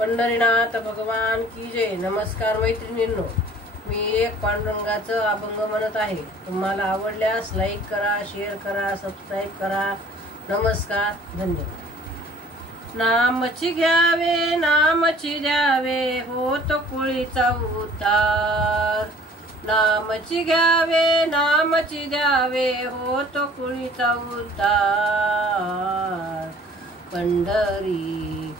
पंढरीनाथ भगवान की जय। नमस्कार मैत्रिणींनो, मी एक पांडुरंगाचं अभंग म्हणत आहे। तुम्हाला आवडल्यास लाईक करा, शेअर करा, सबस्क्राईब करा। नमस्कार, धन्यवाद। नामची घ्यावे, नामची द्यावे, होत कुळीचा उद्धार। नामची घ्यावे, नामची द्यावे, होत कुळीचा उद्धार। पंढरी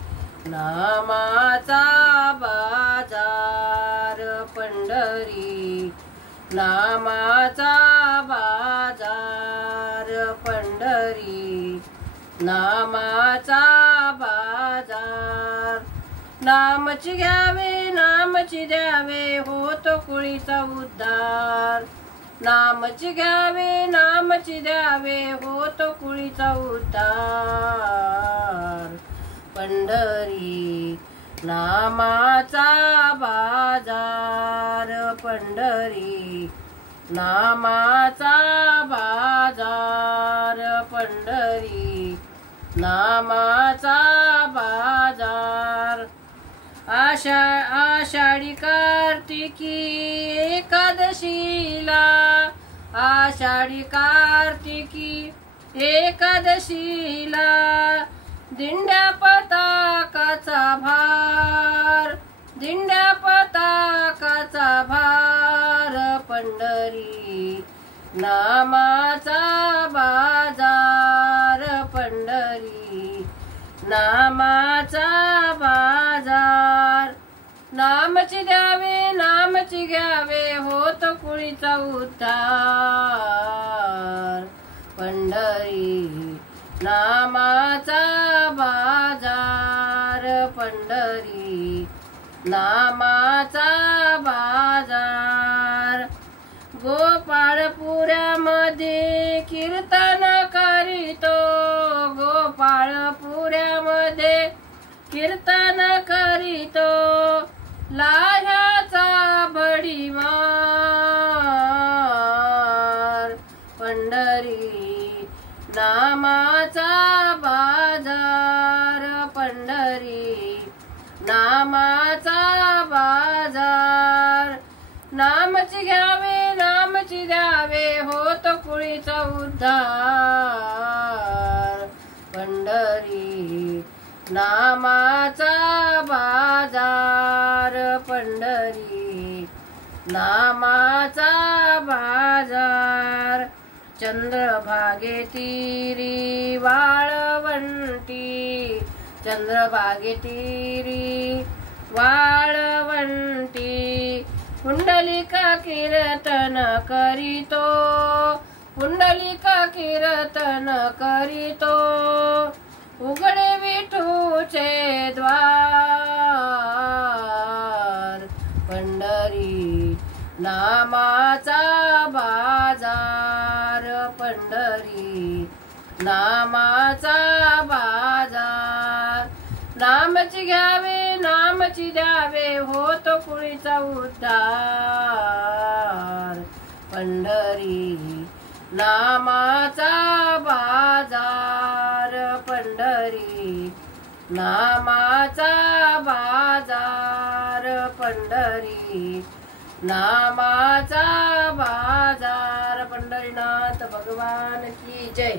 नामाचा बाजार, पंढरी नामाचा बाजार, पंढरी नामाचा बाजार। नामची घ्यावे, नामची द्यावे, होत कुळीचा उद्धार। नामची घ्यावे, नामची द्यावे, होत कुळीचा उद्धार। पंढरी नामाचा बाजार, पंढरी नामाचा बाजार, पंढरी नामाचा बाजार। आषाढी कार्तिकी एकादशीला, आषाढी कार्तिकी एकादशीला, दिंड्या पताकाचा भार, दिंड्या पताकाचा भार। पंढरी नामाचा बाजार, पंढरी नामाचा बाजार। नामची द्यावे, नामची घ्यावे, होत कुळीचा उद्धार। पंढरी नामाचा बाजार, पंढरी नामाचा बाजार। गोपाळपुऱ्यामध्ये कीर्तन करीतो, गोपाळपुऱ्यामध्ये कीर्तन करीतो, लाह्याचा भडीमार। पंढरी नामाचा बाजार, पंढरी नामाचा बाजार। नामची घ्यावे, नामची द्यावे, होत कुळीचा उद्धार। पंढरी नामाचा बाजार, पंढरी नामाचा बाजार। चंद्रभागे तीरी वाळवंटी, चंद्रभागे तीरी वाळवंटी, पुंडलिका कीर्तन करीतो, पुंडलिका कीर्तन करीतो, उघडे विठूचे द्वार। पंढरी नामाचा बाजार, पंढरी नामाचा बाजार। नामची घ्यावे, नामची द्यावे, होत कुळीचा उद्धार। पंढरी नामाचा बाजार, पंढरी नामाचा बाजार, पंढरी नामाचा बाजार। पंढरीनाथ भगवान की जय।